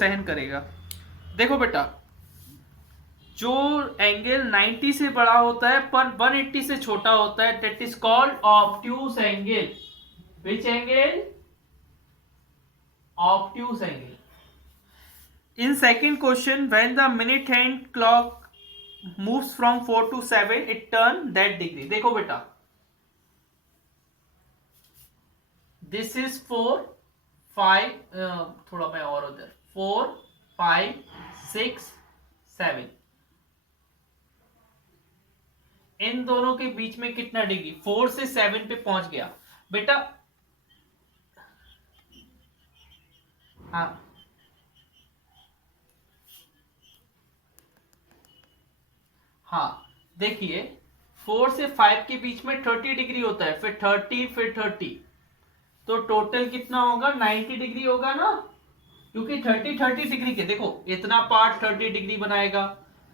सहन करेगा। देखो बेटा, जो एंगल 90 से बड़ा होता है पर 180 से छोटा होता है, that is called obtuse angle. Which angle? Obtuse angle. In second question, when the minute hand clock moves from 4 to 7 it turn that degree. देखो बेटा, दिस इज 4 5, थोड़ा मैं और उधर, 4 5 6 7, इन दोनों के बीच में कितना डिग्री? 4 से 7 पे पहुंच गया बेटा। हाँ, हाँ, देखिए 4 से 5 के बीच में 30 डिग्री होता है, फिर 30, फिर 30, तो टोटल कितना होगा? 90 डिग्री होगा ना, क्योंकि 30 डिग्री के, देखो इतना पार्ट 30 डिग्री बनाएगा,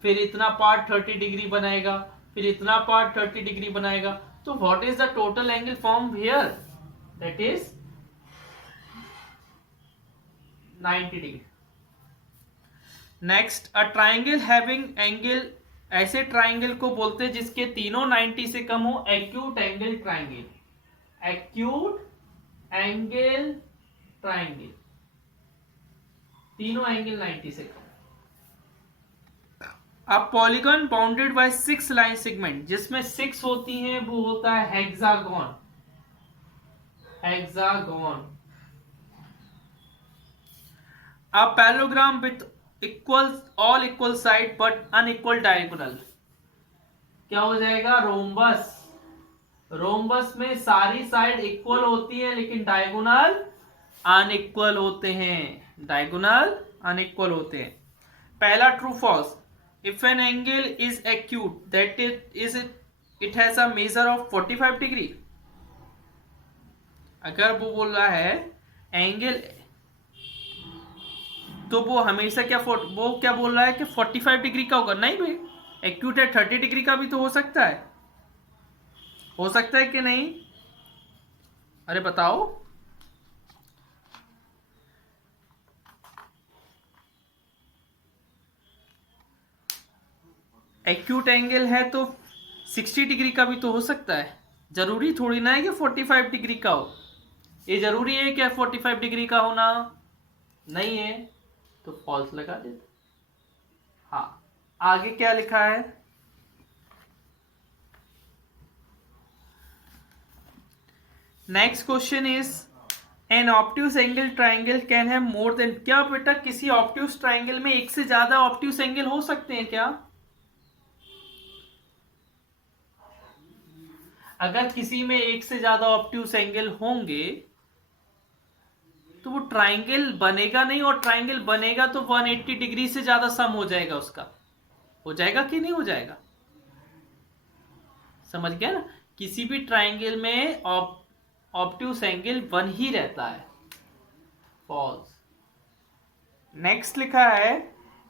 फिर इतना पार्ट 30 डिग्री बनाएगा, फिर इतना पार्ट 30 डिग्री बनाएगा, तो what is the total angle form here? That is 90 degree. Next, a triangle having angle, ऐसे ट्राइंगल को बोलते हैं जिसके तीनों 90 से कम हो, acute angle triangle. Acute angle triangle, तीनों एंगल 90 से कम। अब polygon bounded by 6 line segment, जिसमें 6 होती हैं, वो होता है hexagon. Hexagon. A parallelogram with equal, all equal side but unequal diagonal, क्या हो जाएगा? रोम्बस। रोम्बस में सारी साइड इक्वल होती है लेकिन डायगोनल अनइक्वल होते हैं। डायगोनल अनइक्वल होते हैं। पहला true false, if an angle is acute that it has a measure of 45 degree. अगर वो बोल रहा है एंगल, तो वो हमेशा क्या, वो क्या बोल रहा है कि 45 डिग्री का होगा? नहीं भाई, एक्यूट है 30 डिग्री का भी तो हो सकता है। हो सकता है कि नहीं? अरे बताओ। एक्यूट एंगल है तो 60 डिग्री का भी तो हो सकता है। जरूरी थोड़ी ना है कि 45 डिग्री का हो। ये जरूरी है क्या 45 डिग्री का होना? नहीं है, तो फॉल्स लगा देते। हाँ, आगे क्या लिखा है? Next question is, an obtuse angle triangle can have more than, क्या बेटा किसी ऑब्ट्यूस ट्राइंगल में एक से ज्यादा ऑब्ट्यूस एंगल हो सकते हैं क्या? अगर किसी में एक से ज्यादा ऑब्ट्यूस एंगल होंगे तो वो ट्राइंगल बनेगा नहीं, और ट्राइंगल बनेगा तो 180 डिग्री से ज्यादा सम हो जाएगा उसका। हो जाएगा कि नहीं हो जाएगा? समझ गया ना? किसी भी ट्राइंगल में ऑब्ट्यूस एंगल 1 ही रहता है। फॉल्स। नेक्स्ट लिखा है,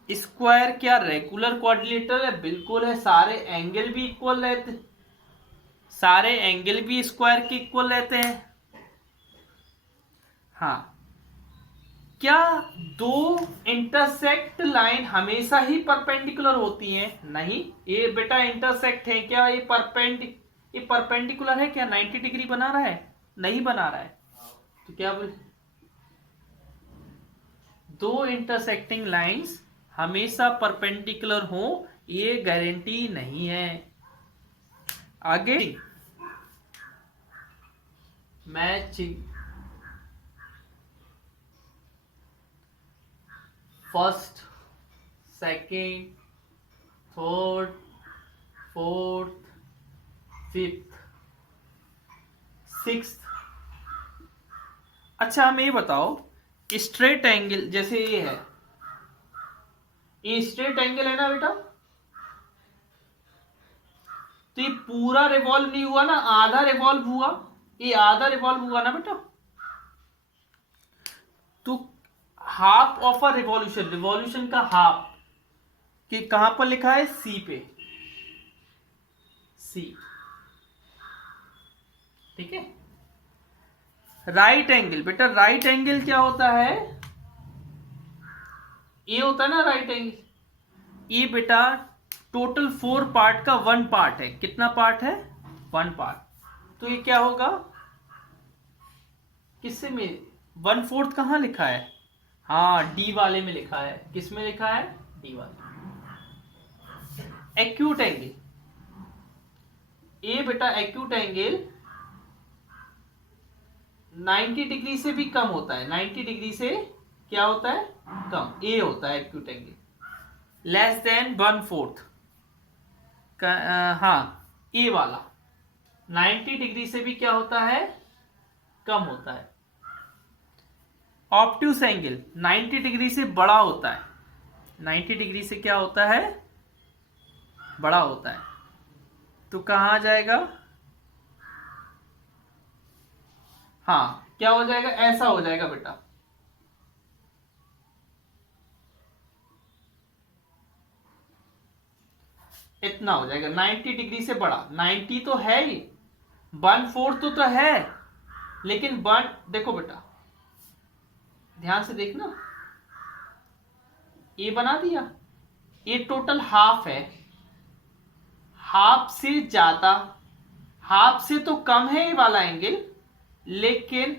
स्क्वायर क्या रेगुलर क्वाड्रिलेटरल है? बिल्कुल है, सारे एंगल भी इक्वल रहते, सारे एंगल भी स्क्वायर के इक्वल रहते हैं। हाँ, क्या दो इंटरसेक्ट लाइन हमेशा ही परपेंडिकुलर होती हैं? नहीं, ये बेटा इंटरसेक्ट है क्या? ये परपेंडिकुलर है क्या? 90 डिग्री बना रहा है? नहीं बना रहा है, तो क्या बोल, दो इंटरसेक्टिंग लाइंस हमेशा परपेंडिकुलर हो ये गारंटी नहीं है। आगे, matching, first, second, third, fourth, fifth, sixth. अच्छा हमें ये बताओ, स्ट्रेट एंगल जैसे ये है, ये स्ट्रेट एंगल है ना बेटा, तो ये पूरा रिवॉल्व नहीं हुआ ना, आधा रिवॉल्व हुआ, ये आधा रिवॉल्व हुआ ना बेटा, तो half of a revolution, revolution का हाफ, कि कहां पर लिखा है? सी पे, सी। ठीक है। राइट एंगल, बेटा राइट एंगल क्या होता है? ए होता है ना राइट एंगल, ये बेटा टोटल 4 पार्ट का 1 पार्ट है। कितना पार्ट है? 1 पार्ट। तो ये क्या होगा, किससे में 1/4 कहाँ लिखा है? हाँ, डी वाले में लिखा है। किस में लिखा है? डी वाले। एक्यूट एंगल, ए बेटा एक्यूट एंगल 90 डिग्री से भी कम होता है। 90 डिग्री से क्या होता है? कम। ए होता है एक्यूट एंगल। लेस देन 1/4 हाँ, ए वाला 90 डिग्री से भी क्या होता है? कम होता है। ऑब्ट्यूस एंगल 90 डिग्री से बड़ा होता है। 90 डिग्री से क्या होता है? बड़ा होता है। तो कहां आ जाएगा? हाँ, क्या हो जाएगा? ऐसा हो जाएगा बेटा। इतना हो जाएगा 90 डिग्री से बड़ा। 90 तो है ही, 1/4 तो है, लेकिन वन, देखो बेटा ध्यान से देखना, ये बना दिया, ये टोटल हाफ है। हाफ से ज्यादा, हाफ से तो कम है ये वाला एंगल, लेकिन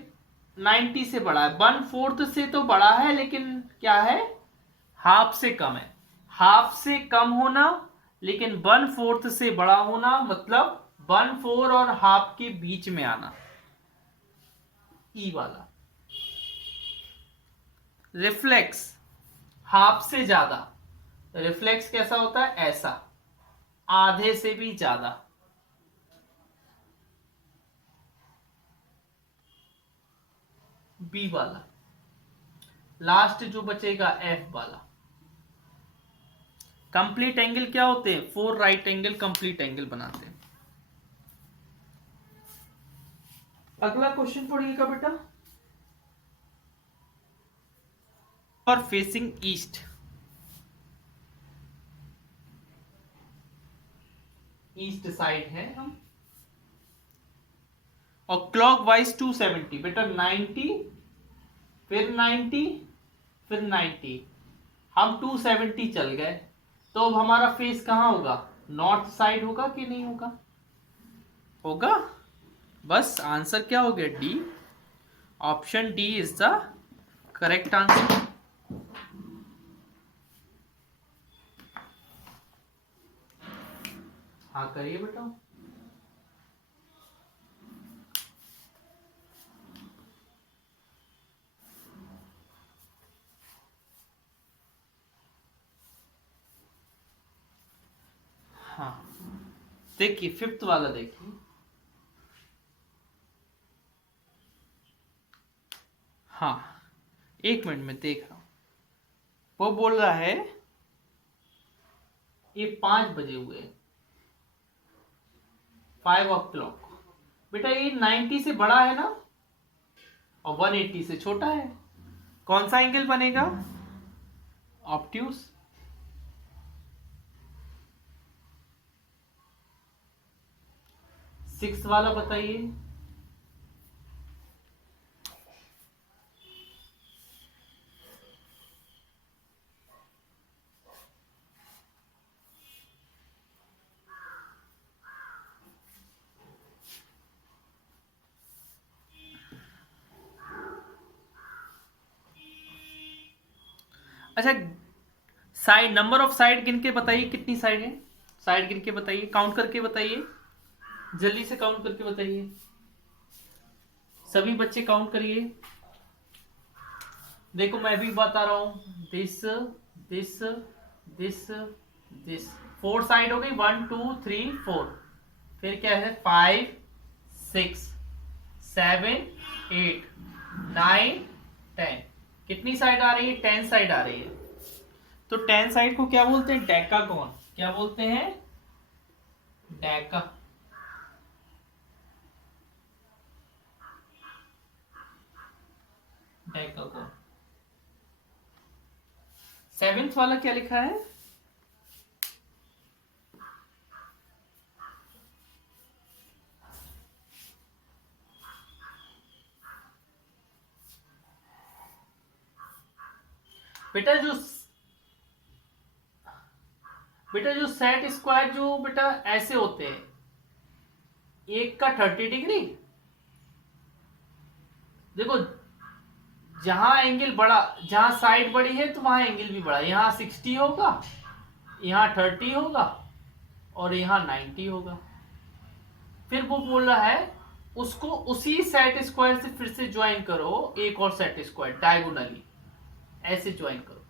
90 से बड़ा है। 1/4 से तो बड़ा है, लेकिन क्या है? हाफ से कम है। हाफ से कम होना लेकिन 1/4 से बड़ा होना, मतलब 1/4 और हाफ के बीच में आना, ई वाला। रिफ्लेक्स हाफ से ज्यादा, रिफ्लेक्स कैसा होता है? ऐसा, आधे से भी ज्यादा। बी वाला। लास्ट जो बचेगा एफ वाला। कंप्लीट एंगल क्या होते हैं? 4 राइट एंगल कंप्लीट एंगल बनाते हैं। अगला क्वेश्चन पढ़िएगा बेटा। और फेसिंग ईस्ट, ईस्ट साइड है हम, और क्लॉक वाइज 270 बेटा। 90, फिर 90, फिर 90, हम 270 चल गए। तो अब हमारा फेस कहां होगा? नॉर्थ साइड होगा कि नहीं होगा? होगा। बस आंसर क्या हो गया? D. Option D is the correct answer. हाँ करिए बेटा। हाँ देखिए, 5th वाला देखिए। हाँ, 1 मिनट में देख रहा हूं। वो बोल रहा है ये 5 बजे हुए, 5 o'clock। बेटा ये 90 से बड़ा है ना, और 180 से छोटा है। कौन सा एंगल बनेगा? ऑब्ट्यूस। सिक्स वाला बताइए। अच्छा, साइड, नंबर ऑफ साइड गिन के बताइए, कितनी साइड है? साइड गिन के बताइए, काउंट करके बताइए, जल्दी से काउंट करके बताइए। सभी बच्चे काउंट करिए। देखो मैं भी बता रहा हूं, this this this this, 4 side हो गई, 1 2 3 4। फिर क्या है? 5 6 7 8 9 10। कितनी साइड आ रही है? 10 साइड आ रही है। तो 10 साइड को क्या बोलते हैं? डेकागोन। क्या बोलते हैं? डेका। डेकागोन। 7th वाला क्या लिखा है? बेटा जो बेटा जो सेट स्क्वायर जो बेटा ऐसे होते हैं, एक का 30 डिग्री, देखो जहां एंगल बड़ा, जहां साइड बड़ी है तो वहां एंगल भी बड़ा, यहां 60 होगा, यहां 30 होगा और यहां 90 होगा। फिर वो बोल रहा है उसको उसी सेट स्क्वायर से फिर से ज्वाइन करो, एक और सेट स्क्वायर डायगोनली ऐसे ज्वाइन करो,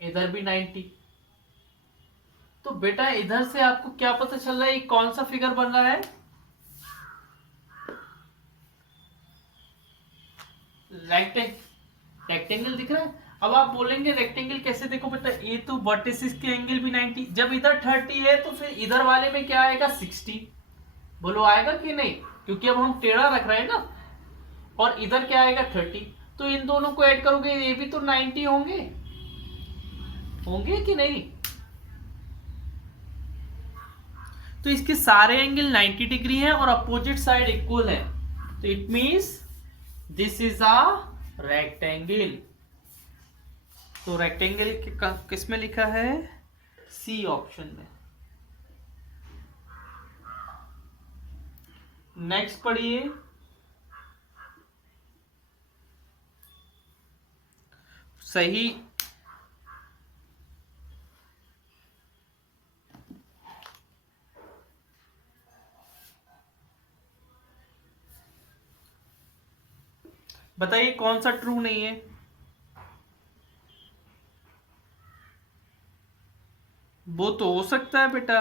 इधर भी 90। तो बेटा इधर से आपको क्या पता चल रहा है, कौन सा फिगर बन रहा है, रेक्टेंगल दिख रहा है। अब आप बोलेंगे रेक्टेंगल कैसे, देखो बेटा ये तो वर्टिसेस के एंगल भी 90, जब इधर 30 है तो फिर इधर वाले में क्या आएगा 60, बोलो आएगा कि नहीं, क्योंकि अब हम टेढ़ा रख रहे हैं ना, और इधर क्या आएगा 30, तो इन दोनों को ऐड करोगे ये भी तो 90 होंगे, होंगे कि नहीं। तो इसके सारे एंगल 90 डिग्री हैं और अपोजिट साइड इक्वल है, तो it means this is a rectangle. तो रेक्टेंगल किस में लिखा है, सी ऑप्शन में। नेक्स्ट पढ़िए, सही बताइए कौन सा ट्रू नहीं है। वो तो हो सकता है बेटा,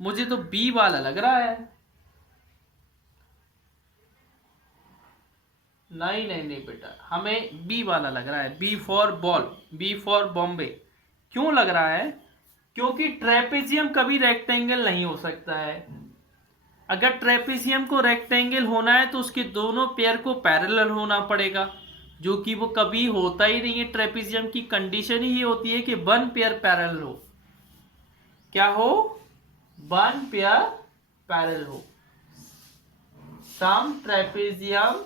मुझे तो बी वाला लग रहा है। नहीं नहीं नहीं बेटा, हमें बी वाला लग रहा है, B for ball, B for Bombay. क्यों लग रहा है, क्योंकि ट्रेपेजियम कभी रेक्टेंगल नहीं हो सकता है। अगर ट्रेपेजियम को रेक्टेंगल होना है तो उसके दोनों पेयर को पैरेलल होना पड़ेगा, जो कि वो कभी होता ही नहीं है। ट्रेपेजियम की कंडीशन ही होती है कि वन पेयर पैरेलल हो, क्या हो, वन पेयर पैरेलल हो। सम ट्रेपेजियम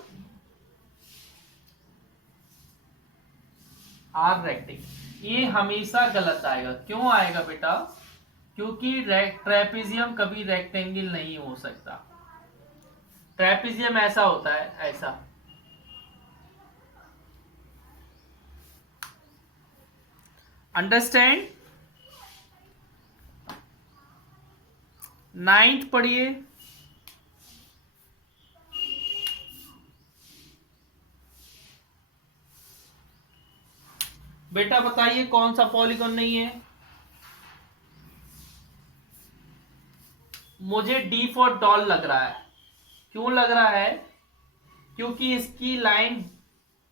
आर रेक्टेंगल, ये हमेशा गलत आएगा। क्यों आएगा बेटा, क्योंकि ट्रेपेजियम कभी रेक्टेंगल नहीं हो सकता। ट्रेपेजियम ऐसा होता है, ऐसा। अंडरस्टैंड। 9th पढ़िए, बेटा बताइए कौन सा पॉलीगॉन नहीं है। मुझे डी फॉर डॉल लग रहा है। क्यों लग रहा है, क्योंकि इसकी लाइन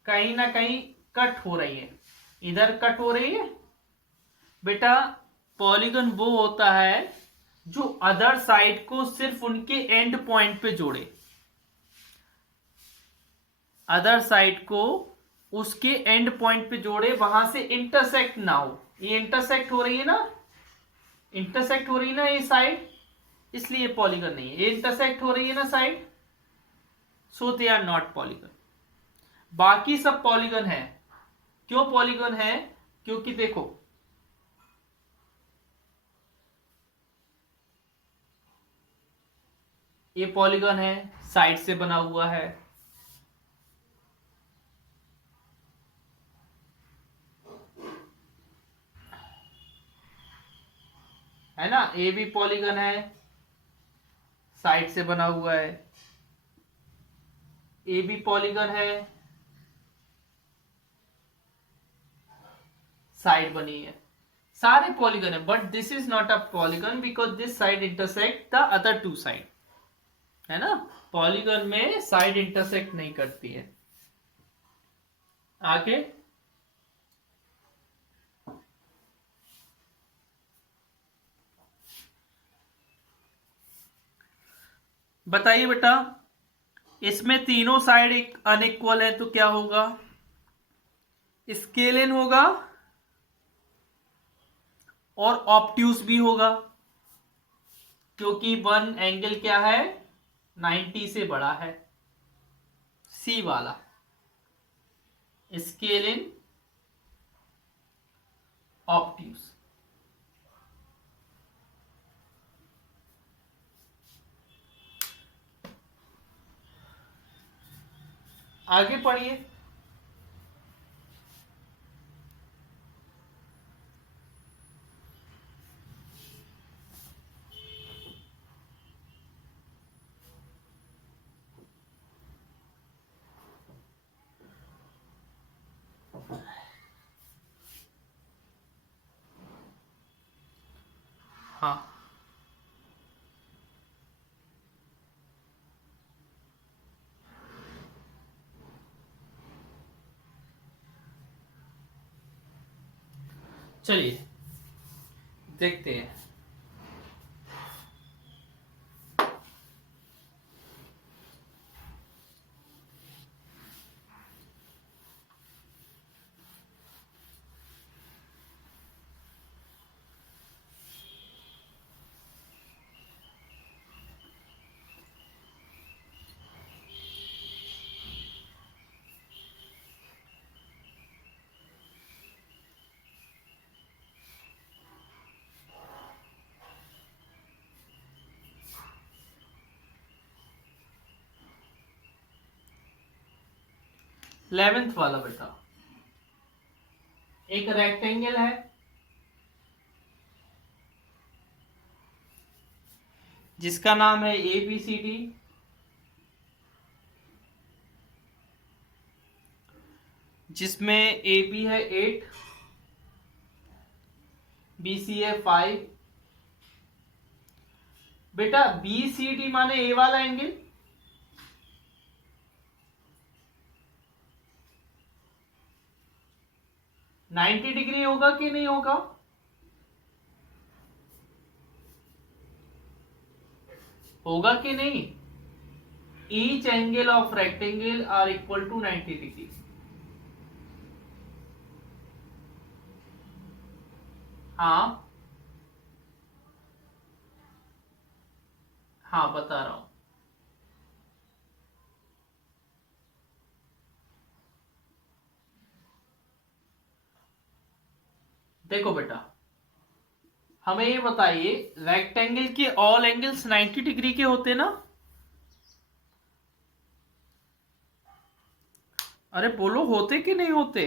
कहीं ना कहीं कट हो रही है, इधर कट हो रही है। बेटा पॉलीगॉन वो होता है जो अदर साइड को सिर्फ उनके एंड पॉइंट पे जोड़े, अदर साइड को उसके एंड पॉइंट पे जोड़े, वहां से इंटरसेक्ट ना हो। ये इंटरसेक्ट हो रही है ना, इंटरसेक्ट हो रही है ना ये साइड, इसलिए पॉलीगन नहीं है। ये इंटरसेक्ट हो रही है ना side, so they are not polygon. बाकी सब पॉलीगन है। क्यों पॉलीगन है, क्योंकि देखो ये पॉलीगन है, साइड से बना हुआ है ना, ये भी पॉलीगन है, साइड से बना हुआ है। ये भी पॉलीगन है, साइड बनी है। सारे पॉलीगन है, but this is not a polygon because this side intersect the other two side, है ना। पॉलीगन में साइड इंटरसेक्ट नहीं करती है। आगे बताइए बेटा, इसमें तीनों साइड एक अनइक्वल है तो क्या होगा, स्केलिन होगा और ऑब्ट्यूस भी होगा, क्योंकि वन एंगल क्या है 90 से बड़ा है, सी वाला। स्केलिन आगे पढ़िए। हाँ चलिए देखते हैं। इलेवेंथ वाला बेटा, एक रेक्टेंगल है जिसका नाम है ABCD, जिसमें AB है 8, BC है 5। बेटा BCD माने ए वाला एंगल, नाइन्टी डिग्री होगा कि नहीं होगा? होगा कि नहीं? Each angle of rectangle are equal to 90 degree. हाँ हाँ बता रहा हूं। देखो बेटा, हमें ये बताइए, रेक्टेंगल के ऑल एंगल्स 90 डिग्री के होते ना? अरे बोलो, होते कि नहीं होते?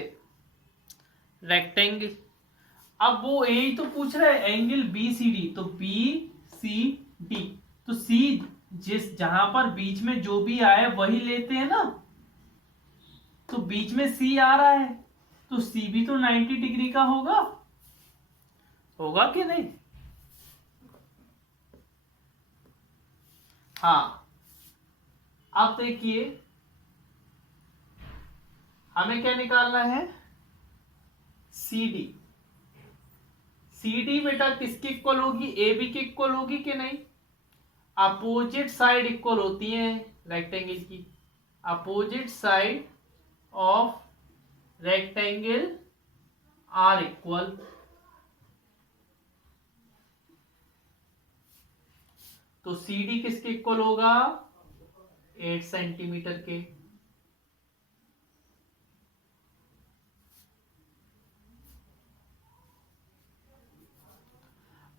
रेक्टेंगल, अब वो यही तो पूछ रहा है, एंगल BCD, तो BCD, तो C जिस जहां पर बीच में जो भी आए वही लेते हैं ना, तो बीच में C आ रहा है, तो C भी तो 90 डिग्री का होगा। होगा कि नहीं? हाँ, अब देखिए हमें क्या निकालना है, CD। CD बेटा किसकी इक्वल होगी? AB की इक्वल होगी कि नहीं? अपोजिट साइड इक्वल होती है रेक्टेंगल की, opposite side of rectangle are equal, तो CD किसके इक्वल होगा? 8 सेंटीमीटर के।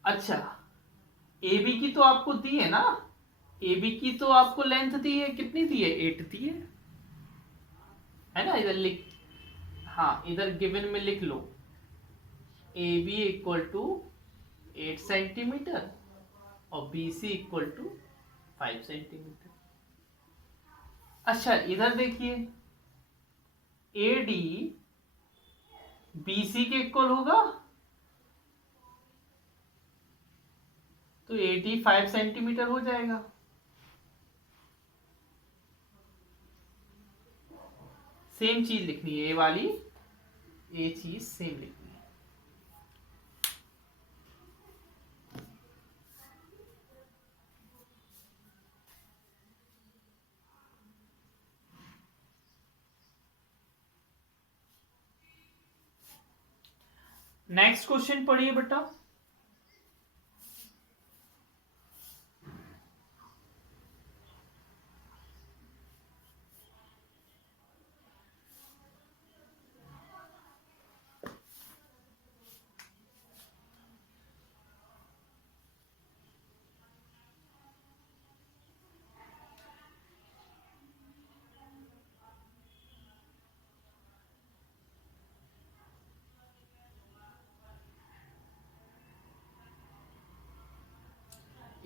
अच्छा, AB की तो आपको दी है ना, AB की तो आपको लेंथ दी है, कितनी दी है? 8 दी है ना? इधर लिख, हाँ इधर गिवन में लिख लो, AB इक्वल टू 8 सेंटीमीटर और BC इक्वल टू 5 सेंटीमीटर। अच्छा इधर देखिए, AD BC के इक्वल होगा, तो 85 सेंटीमीटर हो जाएगा। सेम चीज लिखनी है, ये वाली, ये चीज सेम लिखनी है। नेक्स्ट क्वेश्चन पढ़िए बेटा।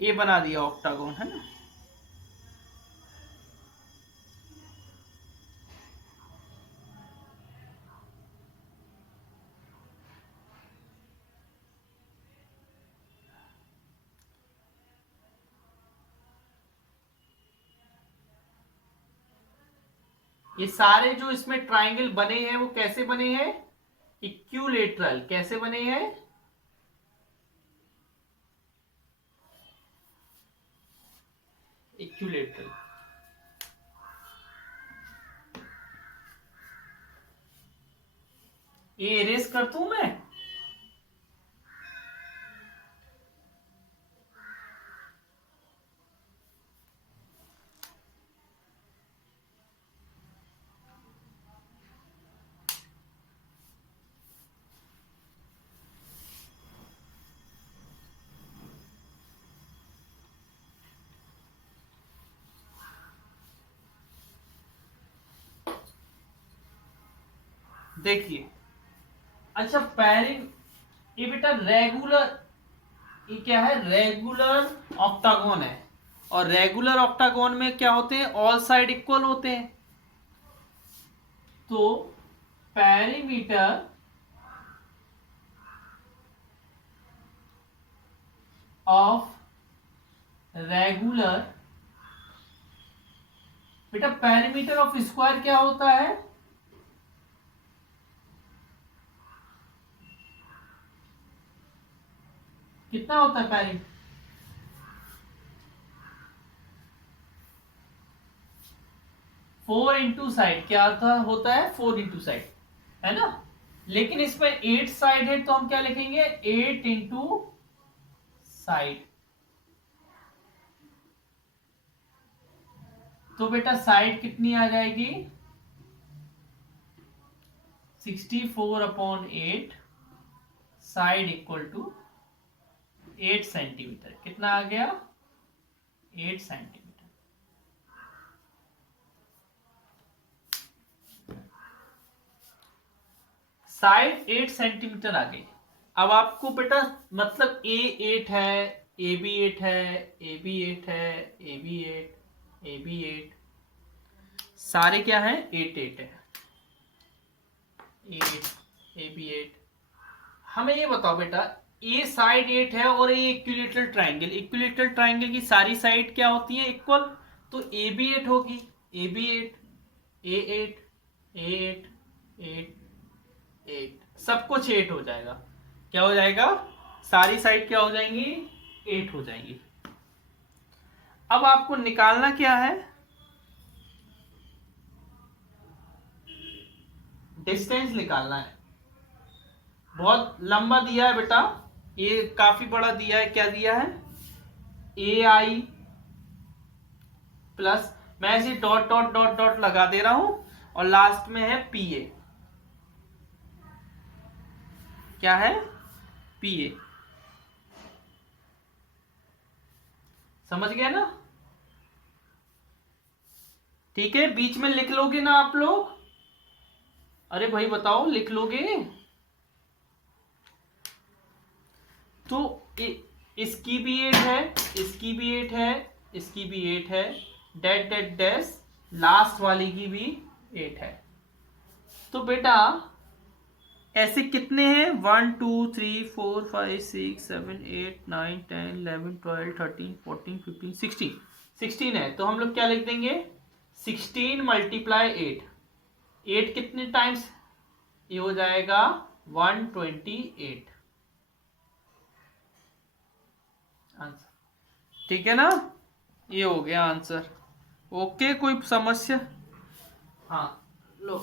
ए बना दिया ऑक्टागोन, है ना। ये सारे जो इसमें ट्राइंगल बने हैं वो कैसे बने हैं? इक्विलेटरल। कैसे बने हैं? इक्विलेटरल। ये इरेज कर दूं मैं? देखिए, अच्छा पैरिंग, ये बेटा रेगुलर, ये क्या है? रेगुलर ऑक्टागोन है। और रेगुलर ऑक्टागोन में क्या होते हैं? ऑल साइड इक्वल होते हैं। तो पेरीमीटर ऑफ रेगुलर, बेटा पेरीमीटर ऑफ स्क्वायर क्या होता है? कितना होता है पेरी? 4 into side. क्या होता है? 4 इंटू साइड, है ना। लेकिन इसमें 8 साइड है तो हम क्या लिखेंगे? 8 इंटू साइड। तो बेटा साइड कितनी आ जाएगी? 64/8। Side equal to 8 centimetre. कितना आ गया? 8 सेंटीमीटर। साइड 8 सेंटीमीटर आ गई। अब आपको बेटा मतलब ए 8 है, ए बी 8 है, ए बी 8 है, ए बी 8, ए बी 8, सारे क्या है? 8 8 है। 8, ए बी 8। हमें ये बताओ बेटा, ए साइड 8 है और ये इक्विलेटरल ट्राइंगल, इक्विलेटरल ट्राइंगल की सारी साइड क्या होती है? इक्वल। तो ए बी 8 होगी, ए बी 8, ए 8, ए 8, 8, 8, सब कुछ 8 हो जाएगा। क्या हो जाएगा? सारी साइड क्या हो जाएंगी? 8 हो जाएंगी। अब आपको निकालना क्या है? डिस्टेंस निकालना है। बहुत लंबा दिया है बेटा, ये काफी बड़ा दिया है। क्या दिया है? ए आई प्लस, मैं ऐसे डॉट डॉट डॉट डॉट लगा दे रहा हूं, और लास्ट में है पी ए। क्या है? P A. समझ गए ना? ठीक है, बीच में लिख लोगे ना आप लोग? अरे भाई बताओ, लिख लोगे? तो इसकी भी 8 है, इसकी भी 8 है, इसकी भी 8 है, डेट डेट डैश, लास्ट वाली की भी 8 है। तो बेटा ऐसे कितने हैं? 1 2 3 4 5 6 7 8 9 10 11 12 13 14 15 16, 16 है। तो हम लोग क्या लिख देंगे? 16 मल्टीप्लाई 8। 8 कितने टाइम्स? ये हो जाएगा 128 आंसर। ठीक है ना? ये हो गया आंसर। ओके, कोई समस्या? हाँ लो।